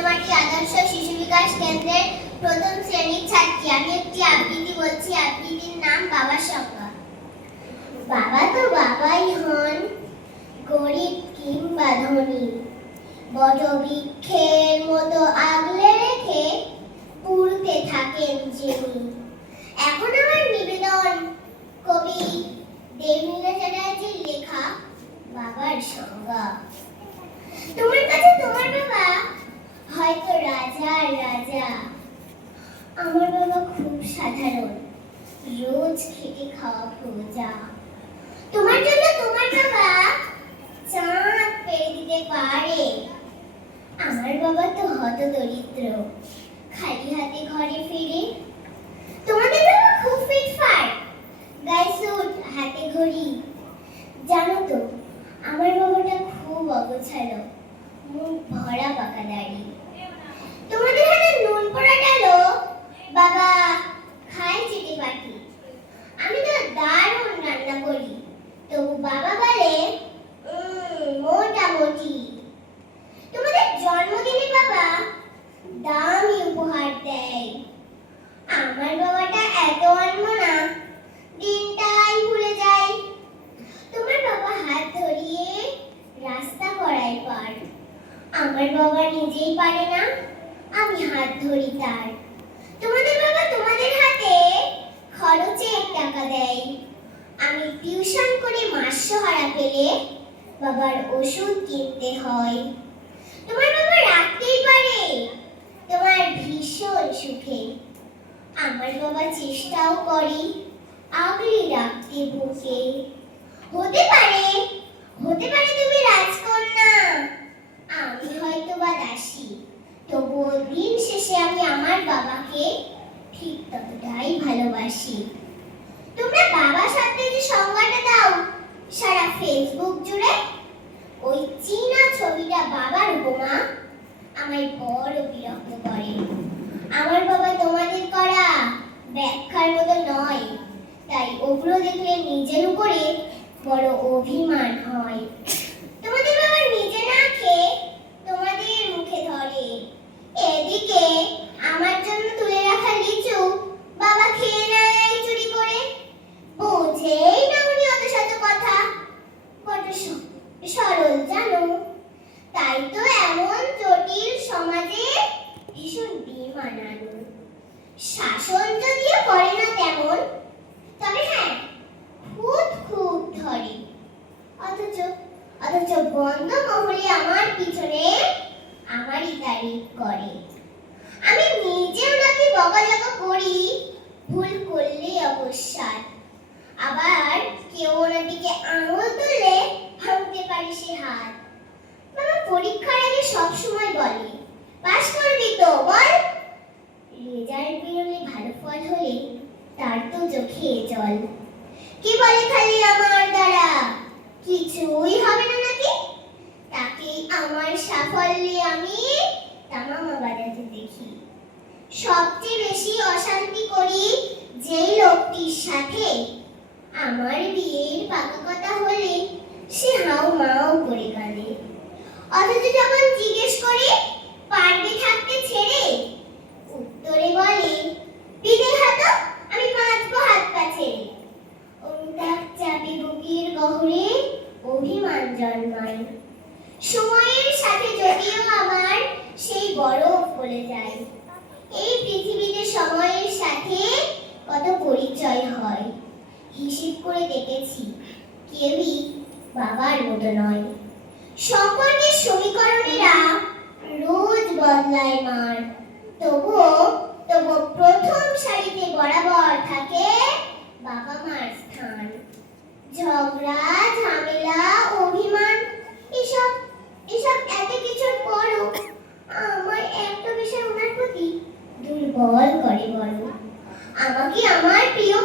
রবীন্দ্রমাটি আদর্শ শিশু বিকাশ কেন্দ্রের প্রথম শ্রেণীর ছাত্রী। আমি একটি আবৃত্তি বলছি। আবৃত্তির নাম বাবার সংজ্ঞা। বাবা তো বাবাই হন, গরিব কিংবা ধনী, বট বৃক্ষের মতো আগলে রেখে পুড়তে থাকেন যিনি। এখন আমার নিবেদন কবি দেবলীনা চ্যাটার্জির লেখা বাবার সংজ্ঞা। তোমার কাছে তোমার বাবা হয়তো রাজার রাজা, আমার বাবা খুব সাধারণ, রোজ খেটে খাওয়া প্রজা। তোমার জন্য তোমার বাবা চাঁদ পেরে দিতে পারে, আমার বাবা তো হতদরিদ্র, খালি হাতে ঘরে ফিরে। তোমাদের বাবা খুব ফিটফাট, গায়ে স্যুট, হাতে ঘড়ি। জানো তো আমার বাবাটা খুব অগোছালো, মুখ ভরা পাকা দাড়ি। তোমাদের হাতে নুন পোড়া ডালো, বাবা খায় চেটে পাটি। আমি তো দারুণ রান্না করি, তবু বাবা বলে মোটামুটি। তোমাদের জন্মদিনে বাবা দামি উপহার দেয়, আমার বাবাটা এত আনমনা, দিনটাই ভুলে যায়। তোমার বাবা হাত ধরিয়ে রাস্তা করায় পার, আমার বাবা নিজেই পারে না, আমি হাত ধরি তার। তোমাদের বাবা তোমাদের হাতে খরচের টাকা দেয়, আমি টিউশন করে মাসহারা পেলে বাবার ওষুধ কিনতে হয়। তোমার বাবা রাখতেই পারে তোমার ভীষণ সুখে, আমার বাবা চেষ্টাও করে আগলে রাখতে বুকে। হতে পারে তুমি রাজকন্যা, আমি হয়তো বা দাসী, তবুও দিন শেষে আমি আমার বাবাকে ঠিক ততটাই ভালোবাসি। তোমরা বাবা শব্দে যে সংজ্ঞাটা দাও সারা ফেসবুক জুড়ে, ওই চীনা ছবিটা বাবার উপমা আমায় বড় বিরক্ত করে। আমার বাবা তোমাদের করা ব্যাখ্যার মতো নয়, তাই ওগুলো দেখলে নিজের উপরে বড় অভিমান হয়। তোমাদের বাবা নিজে না খেয়ে তোমাদের মুখে ধরে, এদিকে আমার জন্য তুলে রাখা লিচু বাবা খেয়ে নেয় চুরি করে। বোঝেই না উনি অত শত কথা, বড় সরল জানো, তাই তো এমন জটিল সমাজে ভীষণ বেমানানো। শাসন যদিও করে না তেমন, তবে হ্যাঁ খুব ধরে। অথচ বন্ধ মহলে আমার পিছনে আমারই তারিফ করে। আমি নিজেও নাকি বকাঝকা করি, ভুল করলে অবসাদ, আবার কেউ ওনার দিকে আঙুল তুললে ভাঙতে পারে সে হাত। বাবা পরীক্ষার আগে সবসময় বলে পাস করবি তো বল, রেজাল্ট বেরোলে ভালো ফল হলে তার তো চোখে জল। কি বলে খালি আমার দ্বারা কিছুই হবে না নাকি, তাকে আমার সাফল্যে আমি তামামা বাজাতে দেখি। সবচেয়ে বেশি অশান্তি করি যেই লোকটির সাথে, আমার বিয়ের পাকা কথা হলে সে হাউ মাউ করে কাঁদে। অথচ যখন জিজ্ঞেস করি পারবে থাকতে ছেড়ে, উত্তরে বলে বিদে হাত, আমি বাঁচবো হাত পা ছেড়ে। অনুতাপ চাপে বুকের গহরে অভিমান জন্মায়, সময়ের সাথে যদিও আমার সেই বরফ গলে যায়। এই পৃথিবীতে সময়ের সাথে কত পরিচয় হয়, হিসেব করে দেখেছি কেউই বাবার মতো নয়। সম্পর্কের সমীকরণেরা রোজ বদলায় মার, তবুও প্রথম সারিতে বরাবর থাকে বাবা মার স্থান। ঝগড়া ঝামেলা অভিমান এসব এত কিছুর পরও আমার একটা বিষয় ওনার প্রতি দুর্বল করে বড়। আমাকে আমার প্রিয়